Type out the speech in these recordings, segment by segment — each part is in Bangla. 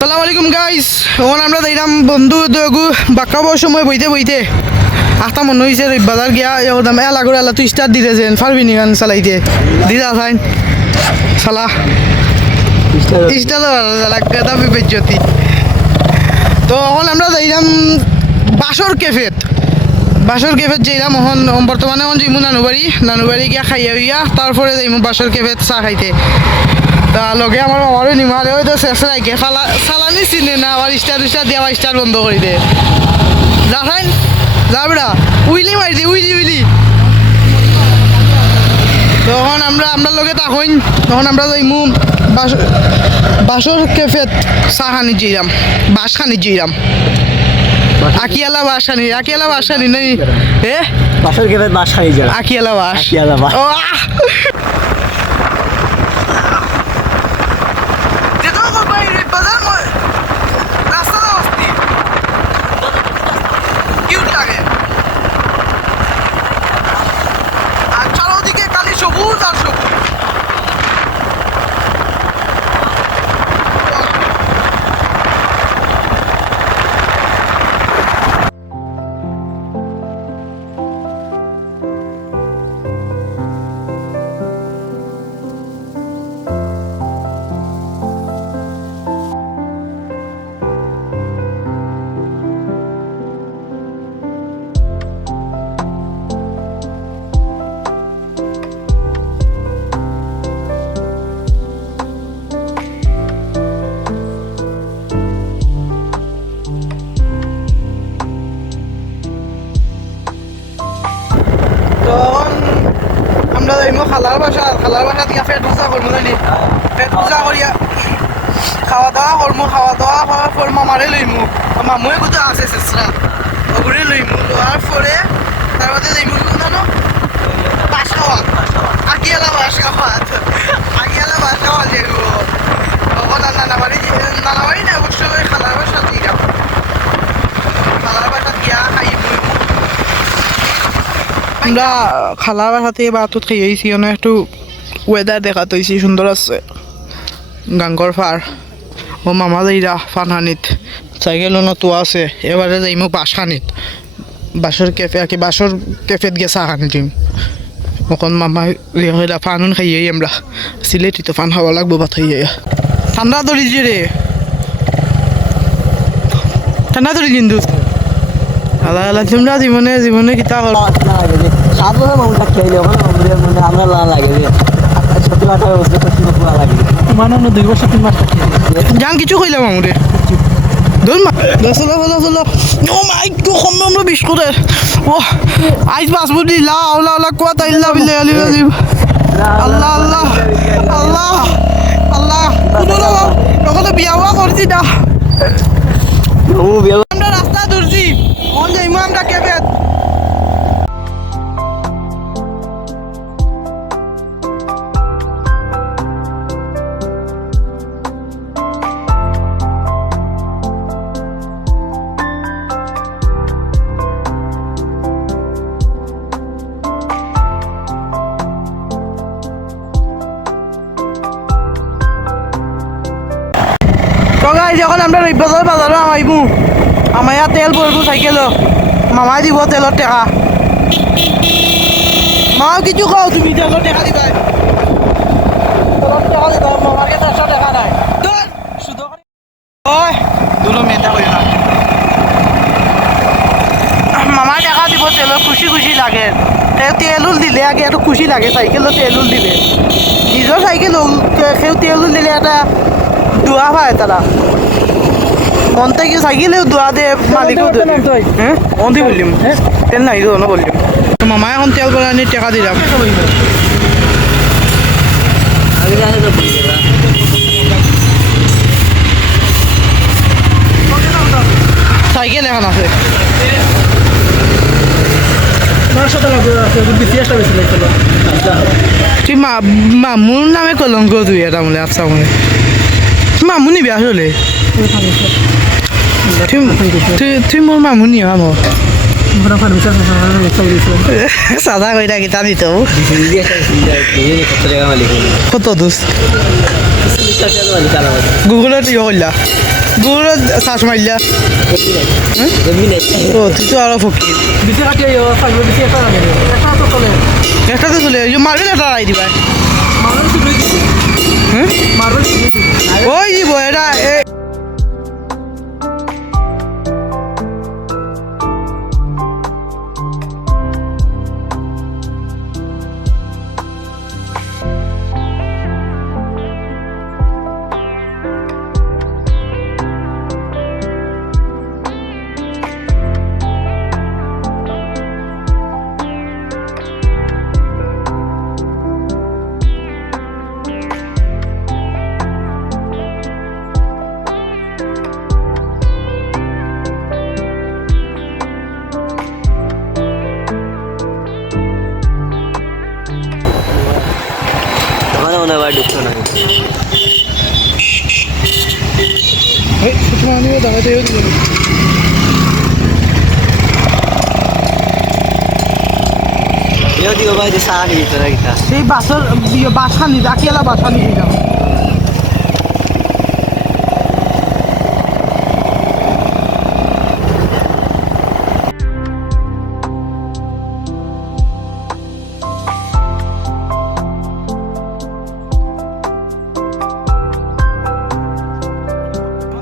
আসসালামু আলাইকুম গাইস, এখন আমরা দেখলাম বন্ধু দগু বাক্কাবার সময় বইতে আখটা মনে হয়েছে বাজার গিয়া দাম এলাগর এলা তুই স্টার্ট দিতে যেন পারবি নি গান চালাইতে দিদা চাইন চালা স্টার্ট দাবি বেজ্জতি। তো এখন আমরা যাইলাম বাসর ক্যাফেত যাইলাম এখন বর্তমানে এখন যাইমু নানুবাড়ি গিয়া খাইয়া হইয়া তারপরে যাইমু বাসর ক্যাফেত চাহ খাইতে। তা লগে আমার আমারও নিমারে হয়তো শেষ রাখে চালানি চিনে না আবার স্টার দিয়ে আবার স্টার বন্ধ করে দে যাই যাবরা উইলি মারি দে উইলি। তখন আমরা লগে তখন আমরা যাইমু বাসর ক্যাফেত চাহ খানি যাইলাম বাস খানি যাইলাম আকিয়ালা বাস খানি নাই এ বাসর ক্যাফেত বাস খাই যা আকিয়ালা বাস ও তখন আমরা যাইমু খালার বাসা দিয়া পেট পূজা করবো জানি পেট পূজা করিয়া খাওয়া দাওয়া করার পর মামারে লইমু মামুয়ে কোথাও আছে চেষ্টা ওগুলি লইমু লওয়ার পরে তারপরে যাইমু জানো বাস খাওয়া আকিয়ালা বাস খাওয়া যেগুলো তখন নানাবাড়ি না অবশ্যই খালার বাসা দিয়া গিয়া খাইমু। আমরা খালার বাসাতে বাতুত খাই আইছি অনেক একটু ওয়েদার দেখাতে হয়েছি সুন্দর আছে গাঙ্গর ফার ও মামা যাইরা ফানহানিত সাইকেল তো আছে এবারে যাইমু বাসখানিত বাসর ক্যাফেত গিয়ে চাহ খানি দিম এখন মামা ফানুন খাইয়াই আমরা সিলেটি তো ফান খাওয়া লাগবো ভাত খাইয়া ঠান্ডা ধরিছি রে কিন্তু আল্লাহ তোমরা জীবনে কিতা করো 7 বছর মামু থাকতে আইলে ওখানে মানে আমরা লা লাগে রে সত্যি কথা বলতে সত্যি পুরা লাগে মানে 2 বছর 3 মাস থাকতে জান কিছু কইলাম আমরে দল মা দসলো ও মাই গড আমরা বিস্কুটের ও আইজ পাসপোর্ট লা আল্লাহ কুওয়াতা ইল্লা বিল্লাহ আলী আজিম আল্লাহ কুদুরা ওখানে বিয়াওয়া করছি না ও বিয়া আমরা রাস্তা ধরছি কোন যাইমু আমরা কেবেত যখন আমরা বাজারে আমাইবু আমায়া তেল ভরবো সাইকেল মামাই দিব তেলের টাকা মা কিছু খাও তুমি তেলের টাকা দিবা মামার কাছে 100 টাকা নাই শুধু ওই দুটো মেয়েটা করি না মামার টাকা দিব তেলের খুশি লাগে তেলুল দিলে আগে একটু খুশি লাগে সাইকেলও তেলুল দিলে নিজের সাইকেল কেউ তেলুল দিলে একটা দোয়া পায় তারা মন থেকে সাইকেলেও দোয়া দে মালিকও হ্যাঁ অন্তি বললিম তেল নাই তো বললিম মামা এখন তেল করে আনি টাকা দিলাম সাইকেল এখন আছে তুই মামুর নামে কলঙ্ক তুই এটা মনে আফসা মনে মামু নিবি আসলে তুই মোর মামু নিয়ে আমার সাদা কইরা কিতা দিত কত দোষ বিশ্বাসের মানে কারা বলে গুগলত ইয়ে করলা গুগলত সার্চ মারলা ও তুই তো আরো ফকির বিশে কাটি ফাইভ বিশে একটা লাগে একটা তো চলে একটাতে চলে মারবি না তারাই দিবা মারবে শুধু হ্যাঁ মারবে শুধু ওই দিব এটা ওখানে মনে হয় ঢুকছো না সুষমা আমিও দাঁড়াতে এও দিও ভাই যে সারা দিত না কিটা সেই বাসর বাসানি ডাকিয়ালা বাসানি দিলাম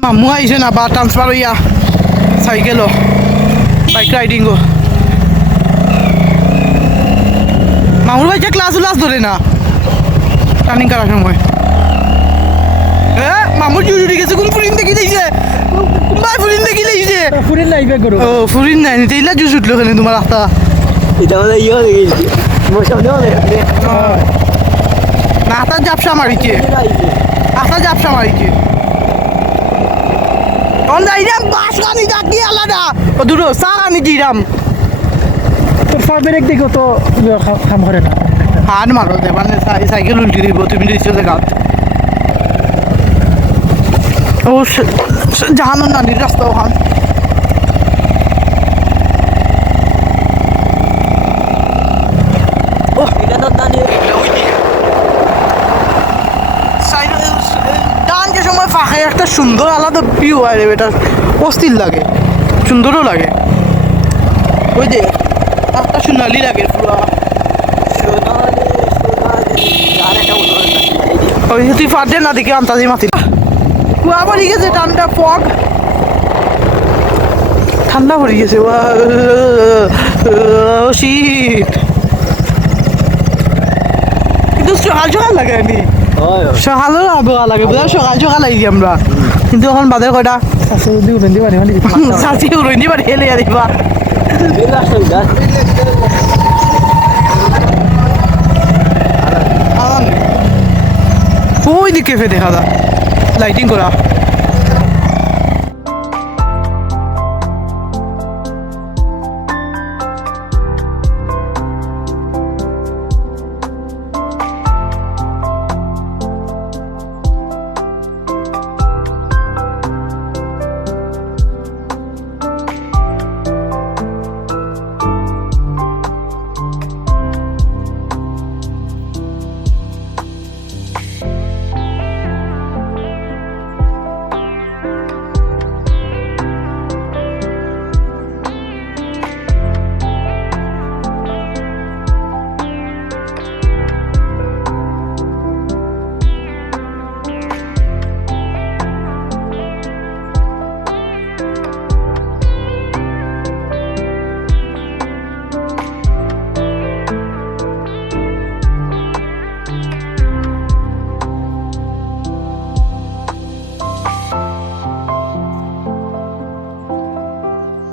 মামু আইছে না বা ট্রান্সফার হইয়া সাইকেলও বাইক রাইডিংও মামুর ভাই যে ক্লাস ধরে না রানিং করার সময় হ্যাঁ মামুর জুড়ি গেছে কোন ফুরিন দেখি দিয়েছে ভাই ফুরিন দেখি দিয়েছে ফুরিন লাইভে করো ও ফুরিন নাই নিতে ইলা জুস উঠলো কেন তোমার রাস্তা এটা মানে ইয়ে হয়ে গেছে মোর সামনে অনেক না হাতার জাপসা মারিছে হাতার জাপসা মারিছে তখন যাইরাম বাস গানি ডাকি আলাদা ও দুটো চা আনি দিরাম তোর ফার্মের একদিকে তো কাম করে না হান মারো দে মানে সাইকেল উল্টি দিব তুমি দিছো যে গাত ও জাহানোর নানির রাস্তা ওখান এটা তো দাঁড়িয়ে ডান যে সময় ফাঁকে একটা সুন্দর আলাদা ভিউ হয় রে এটা অস্থির লাগে সুন্দরও লাগে ওই যে একটা সোনালি লাগে পুরো ওই যে তুই ফাটে না দেখে আন্তাজি মাতি কুয়া পড়ে গেছে টানটা ফগ ঠান্ডা পড়ে গেছে শীত কিন্তু সকাল সকাল লাগে আমি সকালেও আবহাওয়া লাগে বুঝলাম সকাল সকাল আইছি আমরা কিন্তু এখন বাদে কয়টা চাষি উড়ি দিবার হেলে দিবা ওই দিকে ফে দেখা যা লাইটিং করা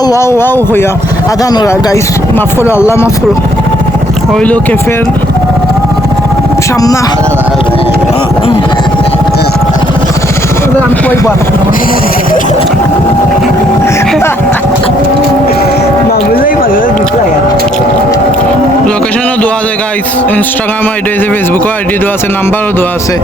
ওয়াও ওয়াও হইয়া আদান ওরা গাইস মাফ করো আল্লাহ মাফ করো হইলো ক্যাফের সামনা আমি কই বাদ লোকেশনও দেওয়া আছে গাইস ইনস্টাগ্রাম আইডি আছে ফেসবুক আইডি দেওয়া আছে নাম্বারও দেওয়া আছে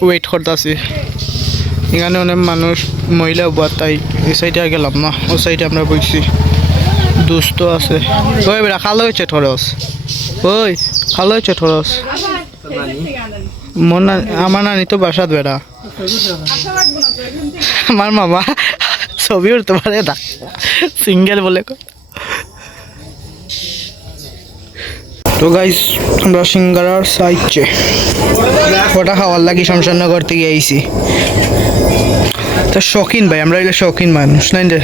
ওয়েট করতেছি এখানে অনেক মানুষ মহিলা উবার তাই এই সাইডে গেলাম না ও সাইডে আমরা বইছি দুস্থ আছে ওই বেড়া খালো হয়েছে ঠরস ওই খালো হয়েছে ঠরস আমার নানি তো বাসাত বেড়া আমার মামা ছবি উঠতে পারে না সিঙ্গেল বলে তো গাইস আমরা সিঙ্গারার সাইডে ওটা খাওয়ার লাগি শমশাননগর থেকে আইছি তো শৌখিন ভাই আমরা এগুলো শৌখিন মানুষ নাই রে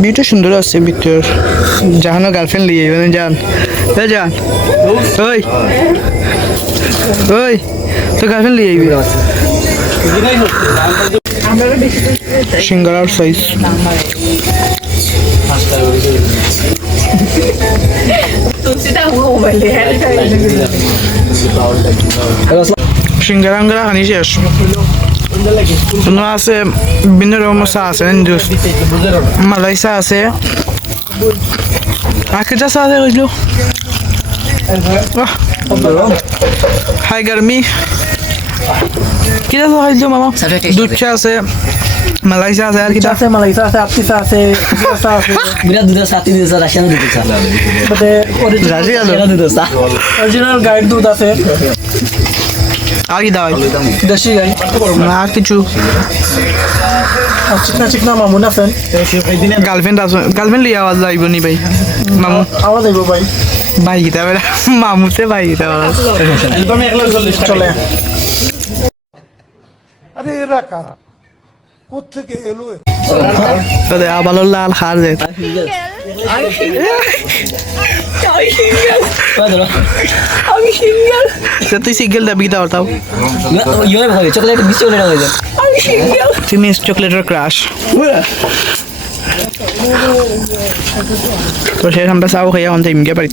বিউটি সুন্দর আছে ভিতর জাহানো গার্লফ্রেন্ড লিয়ে মানে যান যান ওই ওই তো গার্লফ্রেন্ড লিয়ে আইবি সিঙ্গারার সাইজ সিঙ্গারা আঙ্গারা খানি শেষ আছে বিভিন্ন রকমের চা আছে মালাই চা আছে আর কেটা চা আছে কইলো হাই গার্মি কিটা চা খাইছো মামা দুধ চা আছে মালাই চা আছে আর কিটা আছে মালাই চা আছে আপি চা আছে চা আছে বিরাট দুধ সাথে দুধ চা রাশিয়ান দুধ চা মানে অরিজিনাল দুধ চা অরিজিনাল গাইড দুধ আছে আর কি দাও দেশি গাই আর কিছু চিকনা চিকনা মামুন আছেন গার্লফ্রেন্ড আছে গার্লফ্রেন্ড লিয়ে আওয়াজ যাইব নি ভাই মামু আওয়াজ আইব ভাই ভাই গীতা বেড়া মামুতে ভাই গীতা চলে আরে এরা কারা কোথেকে এলো তোদের আবার লাল হার যায় তুই সিঙ্গেল দাবি দাও তাও চকলেট বিশ চকলেট হয়ে যায় তুমি চকলেটের ক্রাশ তো সে আমরা চাও খাইয়া অন্ত ইমকে পারি